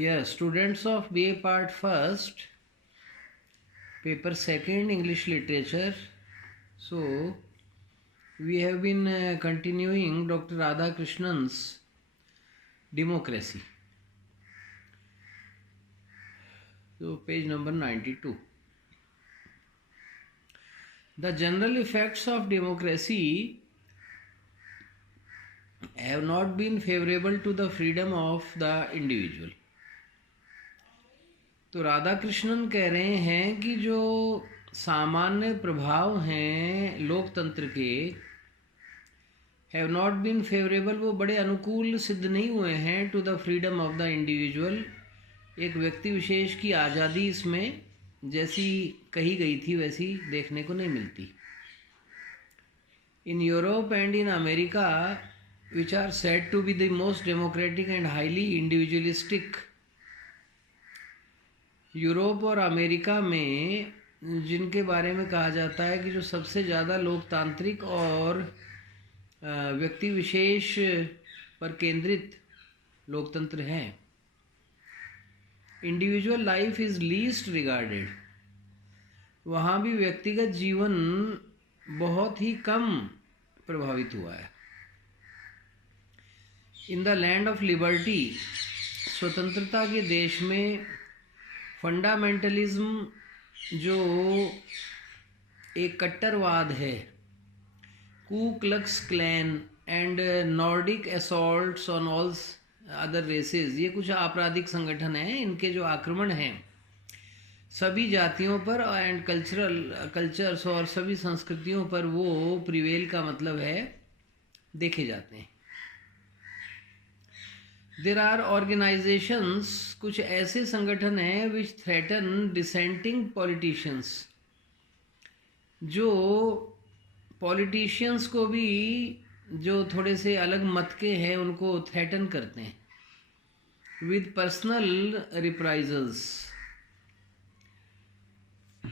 Yes, students of BA Part First, Paper Second, English Literature. So, we have been continuing Dr. Radhakrishnan's Democracy. So, page number 92. The general effects of democracy have not been favorable to the freedom of the individual. तो राधा कृष्णन कह रहे हैं कि जो सामान्य प्रभाव हैं लोकतंत्र के हैव नॉट बीन फेवरेबल, वो बड़े अनुकूल सिद्ध नहीं हुए हैं to the freedom of the individual, एक व्यक्ति विशेष की आज़ादी इसमें जैसी कही गई थी वैसी देखने को नहीं मिलती. In Europe and in America which are said to be the most democratic and highly individualistic, Europe और अमेरिका में जिनके बारे में कहा जाता है कि जो सबसे ज़्यादा लोकतांत्रिक और व्यक्ति विशेष पर केंद्रित लोकतंत्र हैं, individual life is least regarded, वहाँ भी व्यक्तिगत जीवन बहुत ही कम प्रभावित हुआ है. In the land of liberty, स्वतंत्रता के देश में फंडामेंटलिज्म जो एक कट्टरवाद है, Ku Klux Klan and Nordic assaults on all other races, ये कुछ आपराधिक संगठन हैं, इनके जो आक्रमण हैं सभी जातियों पर एंड कल्चर्स और सभी संस्कृतियों पर वो प्रिवेल का मतलब है देखे जाते हैं. देर आर ऑर्गेनाइजेशंस, कुछ ऐसे संगठन हैं विच थ्रेटन डिसेंटिंग पॉलिटिशियंस, जो पॉलिटिशियंस को भी जो थोड़े से अलग मत के हैं उनको थ्रेटन करते हैं विद पर्सनल रिप्राइजल्स.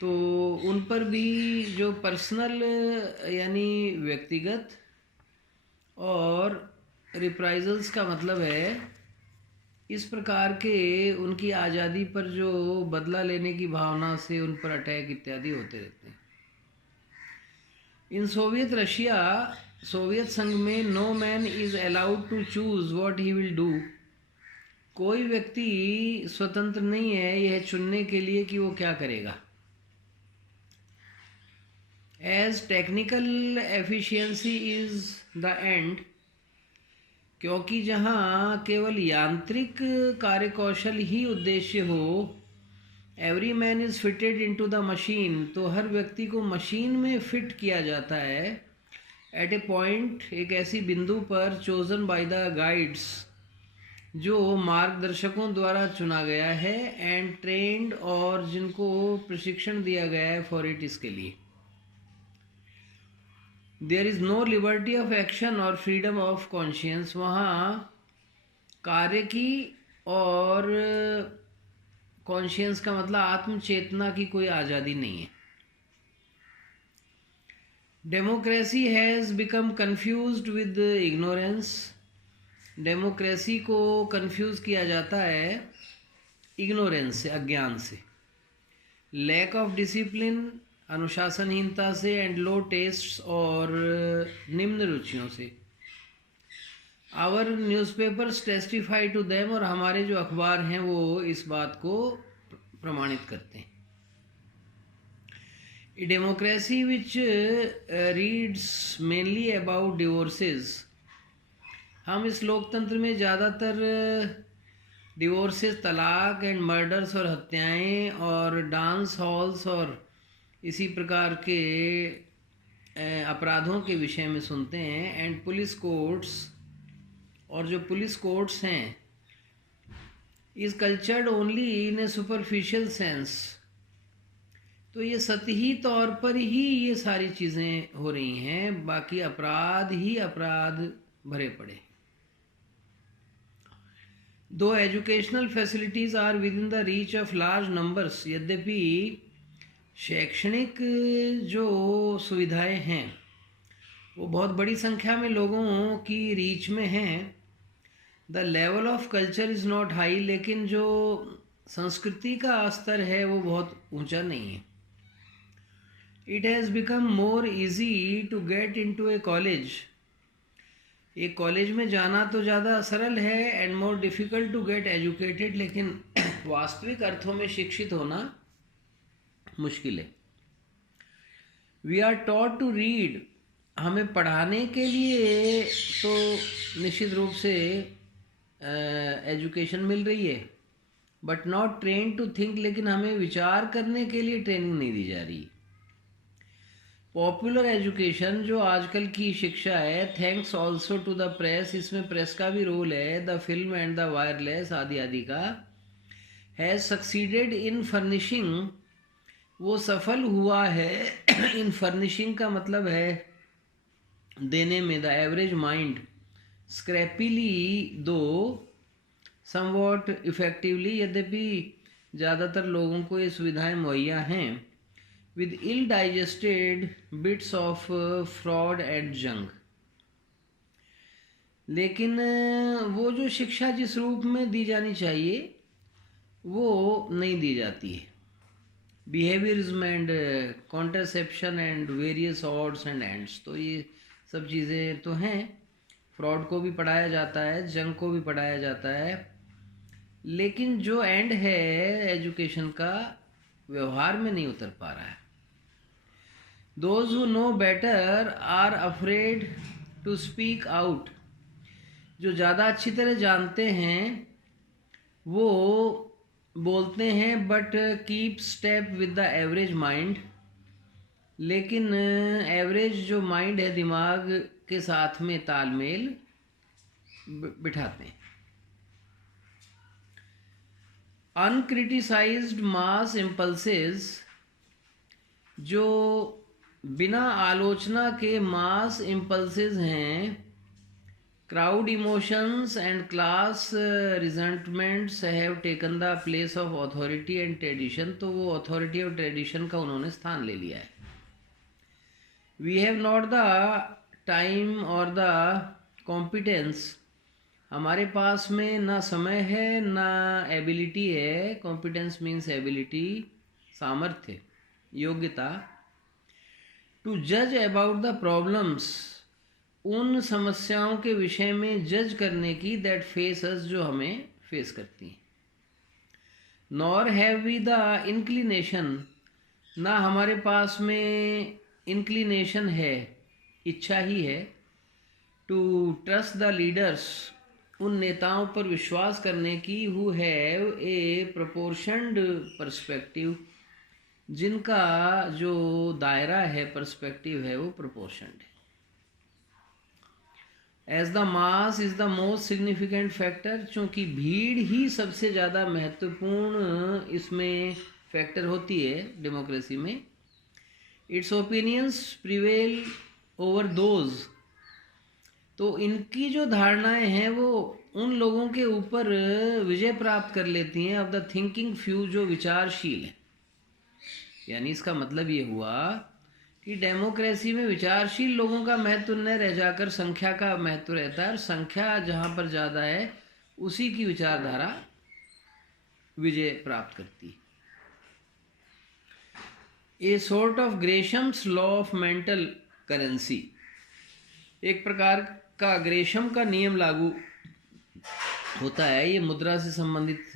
तो उन पर भी जो पर्सनल यानी व्यक्तिगत और रिप्राइजल्स का मतलब है इस प्रकार के उनकी आज़ादी पर जो बदला लेने की भावना से उन पर अटैक इत्यादि होते रहते हैं. इन सोवियत रशिया, सोवियत संघ में no man is allowed to choose what he will do, कोई व्यक्ति स्वतंत्र नहीं है यह चुनने के लिए कि वो क्या करेगा. As technical efficiency is the end, क्योंकि जहाँ केवल यांत्रिक कार्यकौशल ही उद्देश्य हो, every man is fitted into the machine, तो हर व्यक्ति को मशीन में फिट किया जाता है एट ए पॉइंट, एक ऐसी बिंदु पर, चोजन बाय द गाइड्स, जो मार्गदर्शकों द्वारा चुना गया है, एंड ट्रेंड, और जिनको प्रशिक्षण दिया गया है फॉर इट, इसके लिए. There is no liberty of action और फ्रीडम ऑफ कॉन्शियंस, वहाँ कार्य की और कॉन्शियंस का मतलब आत्मचेतना की कोई आज़ादी नहीं है. Democracy has become confused with ignorance, democracy को कन्फ्यूज़ किया जाता है इग्नोरेंस से, अज्ञान से. लैक ऑफ डिसिप्लिन, अनुशासनहीनता से, एंड लो टेस्ट्स, और निम्न रुचियों से. Our newspapers testify to them, और हमारे जो अखबार हैं वो इस बात को प्रमाणित करते हैं. A democracy which reads mainly about divorces, हम इस लोकतंत्र में ज़्यादातर डिवोर्सेस, तलाक एंड मर्डर्स और हत्याएं और डांस हॉल्स और इसी प्रकार के अपराधों के विषय में सुनते हैं. एंड पुलिस कोर्ट्स, और जो पुलिस कोर्ट्स हैं, is cultured only in A superficial sense, तो ये सतही तौर पर ही ये सारी चीज़ें हो रही हैं, बाकी अपराध ही अपराध भरे पड़े. Though educational facilities are within the reach of large numbers, यद्यपि शैक्षणिक जो सुविधाएं हैं वो बहुत बड़ी संख्या में लोगों की रीच में हैं. The level of culture is not high, लेकिन जो संस्कृति का स्तर है वो बहुत ऊंचा नहीं है. It has become more easy to get into a college. एक कॉलेज में जाना तो ज़्यादा सरल है. And more difficult to get educated, लेकिन वास्तविक अर्थों में शिक्षित होना मुश्किल है. We are taught to read. हमें पढ़ाने के लिए तो निश्चित रूप से एजुकेशन मिल रही है, but not train to think. लेकिन हमें विचार करने के लिए ट्रेनिंग नहीं दी जा रही. पॉपुलर एजुकेशन जो आजकल की शिक्षा है, thanks also to the press, इसमें प्रेस का भी रोल है, the film and the wireless आदि आदि का, हैज़ सक्सीडेड इन फर्निशिंग. वो सफल हुआ है इन फर्निशिंग का मतलब है देने में, द एवरेज माइंड स्क्रैपीली दो समवॉट इफेक्टिवली. यद्यपि ज़्यादातर लोगों को ये सुविधाएं मुहैया हैं, with ill digested bits of fraud and junk. लेकिन वो जो शिक्षा जिस रूप में दी जानी चाहिए वो नहीं दी जाती है. Behaviourism and contraception and various odds and ends, तो ये सब चीज़ें तो हैं. फ्रॉड को भी पढ़ाया जाता है, जंग को भी पढ़ाया जाता है, लेकिन जो एंड है एजुकेशन का व्यवहार में नहीं उतर पा रहा है. Those who know better are afraid to speak out. जो ज़्यादा अच्छी तरह जानते हैं वो बोलते हैं, but keep step with the average mind. लेकिन एवरेज जो माइंड है, दिमाग के साथ में तालमेल बिठाते हैं. अनक्रिटिसाइज्ड मास इम्पल्सेस, जो बिना आलोचना के मास इम्पल्सेस हैं, crowd emotions and class resentments have taken the place of authority and tradition. तो वो अथॉरिटी और ट्रेडिशन का उन्होंने स्थान ले लिया है. We have not the time और द कॉम्पिटेंस. हमारे पास में ना समय है ना एबिलिटी है. कॉम्पिटेंस मीन्स एबिलिटी, सामर्थ्य, योग्यता. टू जज अबाउट द प्रॉब्लम्स, उन समस्याओं के विषय में जज करने की, दैट फेस अस, जो हमें फेस करती हैं. Nor have we the inclination, ना हमारे पास में इंक्लिनेशन है, इच्छा ही है, टू ट्रस्ट द लीडर्स, उन नेताओं पर विश्वास करने की, who have a proportioned perspective, जिनका जो दायरा है, पर्सपेक्टिव है, वो प्रोपोर्शन्ड है. As the mass is the most significant factor, चूँकि भीड़ ही सबसे ज़्यादा महत्वपूर्ण इसमें फैक्टर होती है डेमोक्रेसी में. It's opinions prevail over those, तो इनकी जो धारणाएं हैं वो उन लोगों के ऊपर विजय प्राप्त कर लेती हैं, ऑफ द थिंकिंग फ्यू, जो विचारशील है. यानी इसका मतलब ये हुआ कि डेमोक्रेसी में विचारशील लोगों का महत्व न रह जाकर संख्या का महत्व रहता है, और संख्या जहाँ पर ज़्यादा है उसी की विचारधारा विजय प्राप्त करती है. A sort of Gresham's law of mental currency, एक प्रकार का ग्रेशम का नियम लागू होता है. ये मुद्रा से संबंधित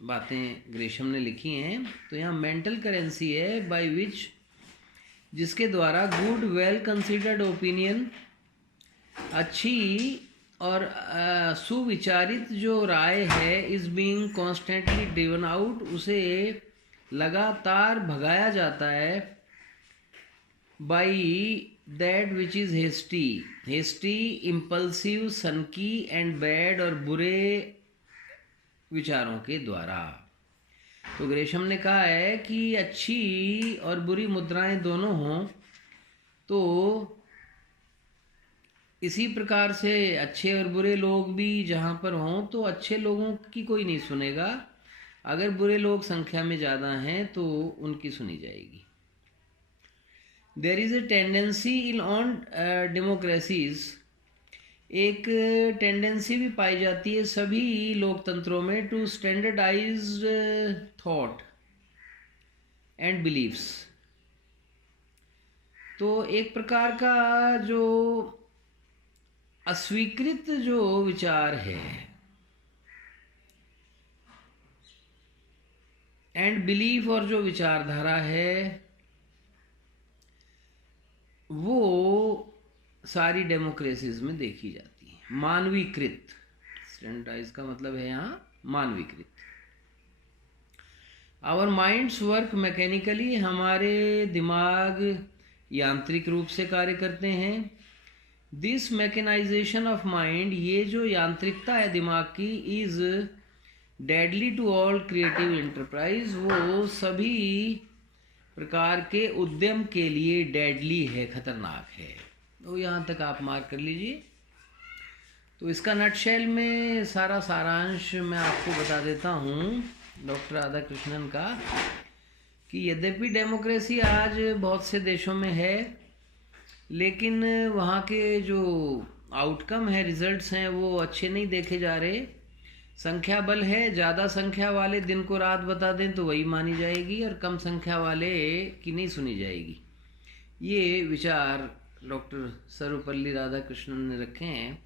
बातें ग्रेशम ने लिखी हैं. तो यहाँ मेंटल करेंसी है, बाय विच, जिसके द्वारा गुड वेल कंसिडर्ड ओपिनियन, अच्छी और सुविचारित जो राय है, is being constantly driven out, उसे लगातार भगाया जाता है. By that which is hasty, impulsive, सनकी एंड बैड, और बुरे विचारों के द्वारा. तो ग्रेशम ने कहा है कि अच्छी और बुरी मुद्राएं दोनों हों, तो इसी प्रकार से अच्छे और बुरे लोग भी जहाँ पर हों, तो अच्छे लोगों की कोई नहीं सुनेगा, अगर बुरे लोग संख्या में ज़्यादा हैं तो उनकी सुनी जाएगी. There is a tendency in on democracies, एक टेंडेंसी भी पाई जाती है सभी लोकतंत्रों में to standardised thought and believes. तो एक प्रकार का जो अस्वीकृत जो विचार है एंड बिलीफ और जो विचारधारा है वो सारी डेमोक्रेसीज में देखी जाती है। मानवीकृत, स्टैंडर्डाइज का मतलब है यहाँ मानवीकृत। आवर माइंड्स वर्क मैकेनिकली, हमारे दिमाग यांत्रिक रूप से कार्य करते हैं। दिस मैकेनाइजेशन ऑफ माइंड, ये जो यांत्रिकता है दिमाग की, is deadly to all creative enterprise, वो सभी प्रकार के उद्यम के लिए डेडली है, खतरनाक है। तो यहाँ तक आप मार्क कर लीजिए। तो इसका नटशेल में सारा सारांश मैं आपको बता देता हूँ डॉक्टर राधाकृष्णन का, कि यद्यपि डेमोक्रेसी आज बहुत से देशों में है, लेकिन वहाँ के जो आउटकम है, रिजल्ट्स हैं, वो अच्छे नहीं देखे जा रहे। संख्या बल है, ज़्यादा संख्या वाले दिन को रात बता दें तो वही मानी जाएगी, और कम संख्या वाले की नहीं सुनी जाएगी। ये विचार डॉक्टर सर्वपल्ली राधाकृष्णन ने रखे हैं।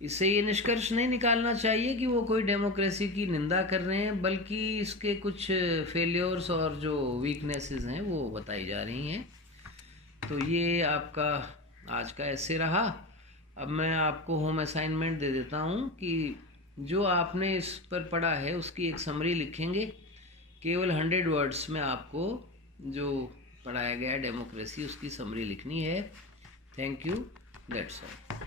इससे ये निष्कर्ष नहीं निकालना चाहिए कि वो कोई डेमोक्रेसी की निंदा कर रहे हैं, बल्कि इसके कुछ फेलियर्स और जो वीकनेसेस हैं वो बताई जा रही हैं। तो ये आपका आज का ऐसे रहा। अब मैं आपको होम असाइनमेंट दे देता हूँ कि जो आपने इस पर पढ़ा है उसकी एक समरी लिखेंगे। केवल 100 वर्ड्स में आपको जो पढ़ाया गया डेमोक्रेसी उसकी समरी लिखनी है। Thank you, that's all.